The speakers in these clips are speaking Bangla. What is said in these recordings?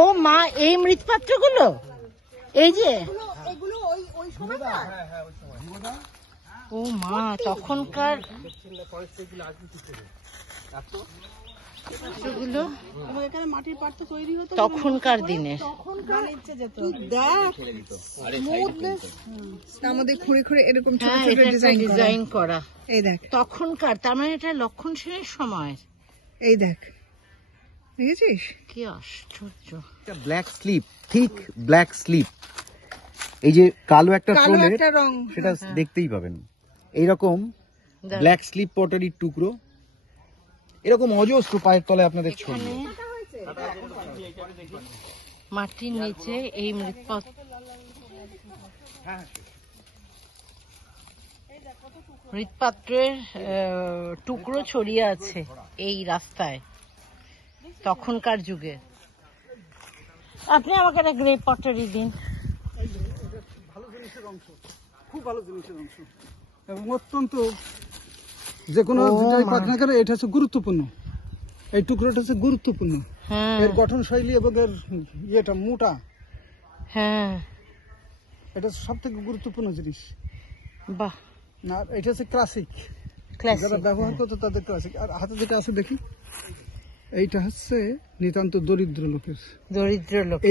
ও মা, এই মৃৎপাত্রগুলো এই যে, ও মা, তখনকার মাটির পাত্র তৈরি হতো তখনকার দিনের। আমাদের খুঁড়ে খুঁড়ে এরকম ডিজাইন করা, এই দেখ তখনকার, তার মানে এটা লক্ষণ সেনের সময়। এই দেখ, দেখেছিস কি আশ্চর্য। ব্ল্যাক স্লিপ, ঠিক ব্ল্যাক স্লিপ, এই যে কালো একটা রং, সেটা দেখতেই পাবেন। এইরকম ব্ল্যাক স্লিপ পটারির টুকরো এরকম অজস্র পায়ের তলায় আপনাদের ছড়িয়ে। মাটির নিচে এই মৃৎপাত্রের টুকরো ছড়িয়ে আছে এই রাস্তায় তখনকার যুগে। আপনি আমাকে একটা গ্রে পটারি দিন। ভালো জিনিসের অংশ, খুব ভালো জিনিসের অংশ, এবং অত্যন্ত যে কোনো পাক না কেন এটা হচ্ছে গুরুত্বপূর্ণ। এই টুকরোটা হচ্ছে গুরুত্বপূর্ণ, এর গঠন শৈলী এবং এর ইয়েটা মোটা, হ্যাঁ, এটা সব থেকে গুরুত্বপূর্ণ জিনিস। বাহ, না এটা হচ্ছে ক্লাসিক, যারা ব্যবহার করতো তাদের ক্লাসিক। আর হাতে যেটা আছে দেখি, এইটা হচ্ছে নিতান্ত দরিদ্র লোকের,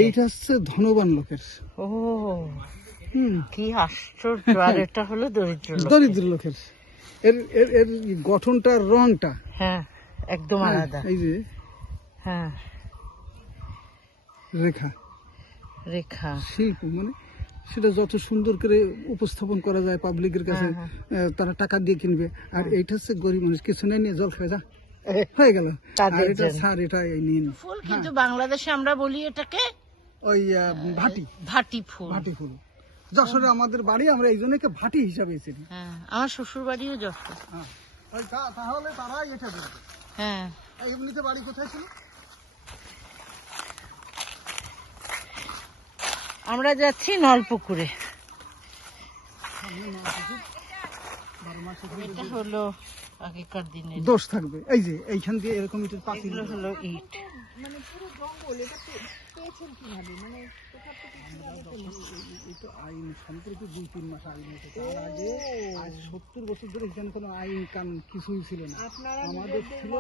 এইটা হচ্ছে ধনবান লোকের। ও কি আশ্চর্য। আর এটা হলো দরিদ্র লোকের। এর এর এর গঠনটা, রংটা হ্যাঁ একদম আলাদা। এই যে হ্যাঁ, রেখা শিল্প, মানে সেটা যত সুন্দর করে উপস্থাপন করা যায় পাবলিকের কাছে, তারা টাকা দিয়ে কিনবে। আর এইটা হচ্ছে গরিব মানুষ, কিছু নেই, নিয়ে জল খেয়ে যা, হয়ে গেল। আর এটা স্যার, এটা নিন ফুল, কিন্তু বাংলাদেশে আমরা বলি এটাকে ওই ভাটি ফুল। যশোরে আমাদের বাড়ি, আমরা এই জন্য ভাটি হিসাবে চিনি। আমার শ্বশুর বাড়িও যশোর। তাহলে তারা এটা বলবে। হ্যাঁ, এমনিতে বাড়ি কোথায় ছিল? আমরা যাচ্ছি নলপুকুরে। এটা হলো আগেকার দিনের দোষ থাকবে। এই যে এইখান দিয়ে এরকম ইটের পাঁচিল, এগুলো হলো ইট। মানে পুরো জঙ্গল, এটা পেয়েছেন কিভাবে? মানে আইন সম্পর্কে 2-3 মাস আইন হয়েছে, তার আগে আজ 70 বছর ধরে এখানে কোনো আইন কানুন কিছুই ছিল না। আমাদের ছিল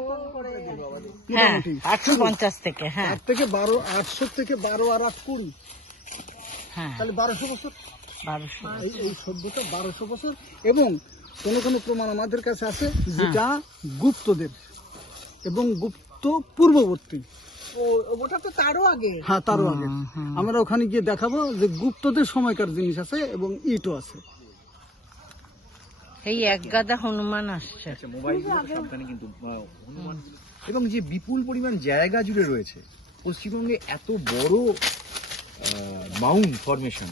850 থেকে, হ্যাঁ, 8 থেকে 12, 800 থেকে 12 আর 8 20, হ্যাঁ, তাহলে 1200 বছর। 1200 এই সভ্যতা 1200 বছর। এবং কোন কোন প্রমাণ আমাদের কাছে আছে যেটা গুপ্তদের এবং গুপ্ত পূর্ববর্তী, ওটা তো তারও আগে। হ্যাঁ, তারও আগে। আমরা ওখানে গিয়ে দেখাবো যে গুপ্তদের সময়কার জিনিস আছে এবং ইটও আছে। এই এক গাদা হনুমান আসছে। সাবধানে কিন্তু হনুমান, এবং যে বিপুল পরিমাণ জায়গা জুড়ে রয়েছে পশ্চিমবঙ্গে, এত বড় মাউন্ট ফরমেশন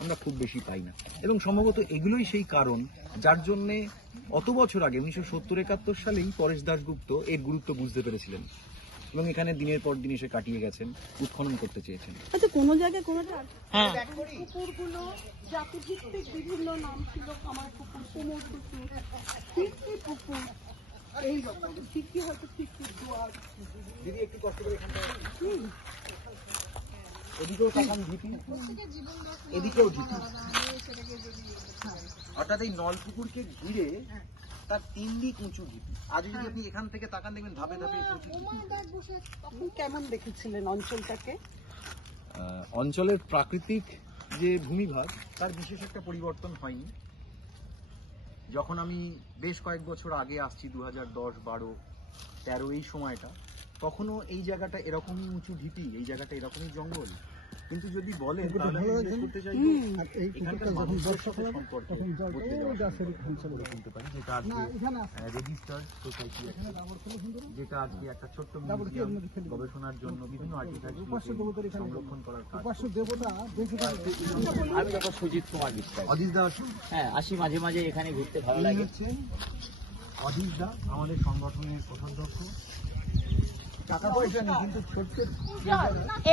আমরা খুব বেশি পাই না। এবং সম্ভবত এগুলোই সেই কারণ যার জন্য অত বছর আগে 1970-71 সালেই পরেশ দাশগুপ্ত এর গুরুত্ব বুঝতে পেরেছিলেন এবং এখানে দিনের পর দিন এসে কাটিয়ে গেছেন, উৎখনন করতে চেয়েছেন। আচ্ছা, কোন জায়গায় কোনটা, হ্যাঁ, পুকুরগুলো জাতিভিত্তিক বিভিন্ন নাম ছিল। আমার পুকুর, কুমোর পুকুর, ফিরকি পুকুর, এই রকম ফিরকি, হয়তো ফিরকির দুয়ার। দিদি একটু কষ্ট করে এখানটা, এদিকেও তাকান ঢিপি, এদিকেও ঢিপি। অর্থাৎ এই নলপুকুরকে ঘিরে তার 3 দিক উঁচু ঢিপি। আজ যদি আপনি এখান থেকে তাকান, দেখবেন ধাপে ধাপে তখন কেমন দেখেছিলেন অঞ্চলটাকে? অঞ্চলের প্রাকৃতিক যে ভূমিভাগ, তার বিশেষ একটা পরিবর্তন হয়নি। যখন আমি বেশ কয়েক বছর আগে আসছি, 2010, 12, 13 এই সময়টা, তখনও এই জায়গাটা এরকমই উঁচু ঢিপি, এই জায়গাটা এরকমই জঙ্গল। কিন্তু যদি বলেন তাহলে আমি জিজ্ঞেস করতে চাইবো এখানকার মানুষের সাথে সম্পর্কে শুনতে পারি, যেটা আজকে রেজিস্টার্ড সোসাইটি আছে, যেটা আজকে একটা ছোট্ট মিউজিয়াম গবেষণার জন্য বিভিন্ন আর্টিফ্যাক্ট সংরক্ষণ করার কাজ। আমি ডক্টর সুজিত কুমার বিশ্বাস। অজিত দা আসুন। হ্যাঁ, আসি মাঝে মাঝে, এখানে ঘুরতে ভালো লাগে। অজিত দা আমাদের সংগঠনের কোষাধ্যক্ষ। টাকা পয়সা নেই, কিন্তু ছোট্ট,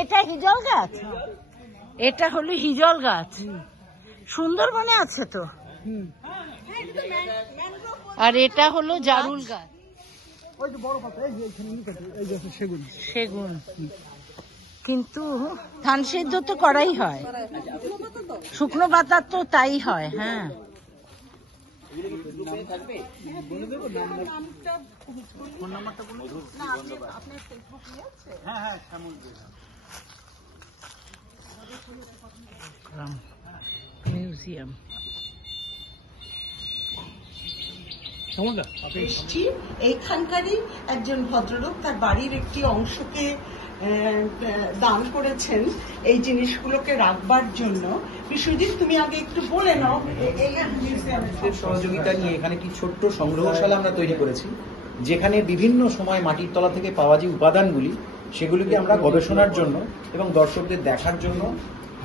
এটা হিজল গাছ, এটা হলো হিজল গাছ, সুন্দরবনে আছে তো। আর এটা হলো জারুল গাছ। ওই যে বড় পাতা, এই যে এখানে নিকটে, এই যে আছে সেগুন। সেগুন, কিন্তু ধান সেদ্ধ তো করাই হয়, শুকনো পাতা তো তাই হয়। হ্যাঁ, মিউজিয়াম। এসছি, এইখানকারই একজন ভদ্রলোক তার বাড়ির একটি অংশকে দান করেছেন এই জিনিসগুলোকে রাখবার জন্য। বিশ্বজিৎ, তুমি আগে একটু বলে নাও এই মিউজিয়ামের সহযোগিতা নিয়ে এখানে একটি ছোট্ট সংগ্রহশালা আমরা তৈরি করেছি, যেখানে বিভিন্ন সময় মাটির তলা থেকে পাওয়া যে উপাদানগুলি সেগুলিকে আমরা গবেষণার জন্য এবং দর্শকদের দেখার জন্য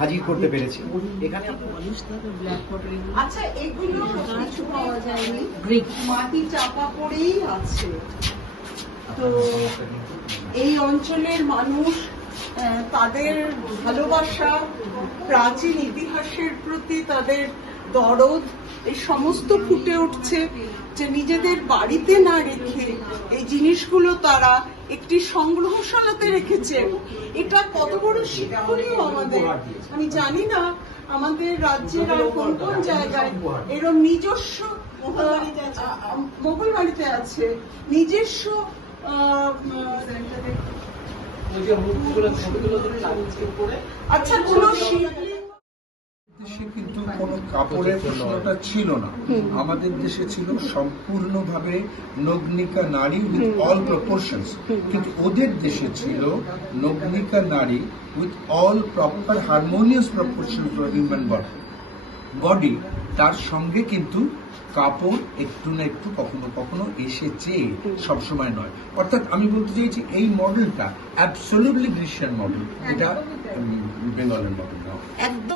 হাজির করতে পেরেছি। এখানে আচ্ছা, এগুলো কিছু পাওয়া যায়নি, মাটি চাপা পড়েই আছে। তো এই অঞ্চলের মানুষ তাদের ভালোবাসা, প্রাচীন ইতিহাসের প্রতি তাদের দরদ, এই সমস্ত ফুটে উঠছে, যে নিজেদের বাড়িতে না রেখে এই জিনিসগুলো তারা একটি সংগ্রহশালাতে রেখেছে। এটা কত বড় শিক্ষণীয় আমাদের। আমি জানি না আমাদের রাজ্যের আর কোন কোন জায়গায় এরকম নিজস্ব, মোগল বাড়িতে আছে নিজস্ব আচ্ছা কোনো দেশে কিন্তু কোনো কাপড়ের প্রশ্নটা ছিল না। আমাদের দেশে ছিল সম্পূর্ণভাবে নগ্নিকা নারী উইথ অল প্রপোর্শনস, কিন্তু ওদের দেশে ছিল নগ্নিকা নারী with all proper harmonious proportion for human body. তার সঙ্গে কিন্তু কাপড় একটু না একটু কখনো কখনো এসেছে, সবসময় নয়। অর্থাৎ আমি বলতে চাইছি এই মডেলটা অ্যাবসলিউটলি গ্রিসিয়ান মডেল, এটা বেঙ্গলের মডেল না। একদম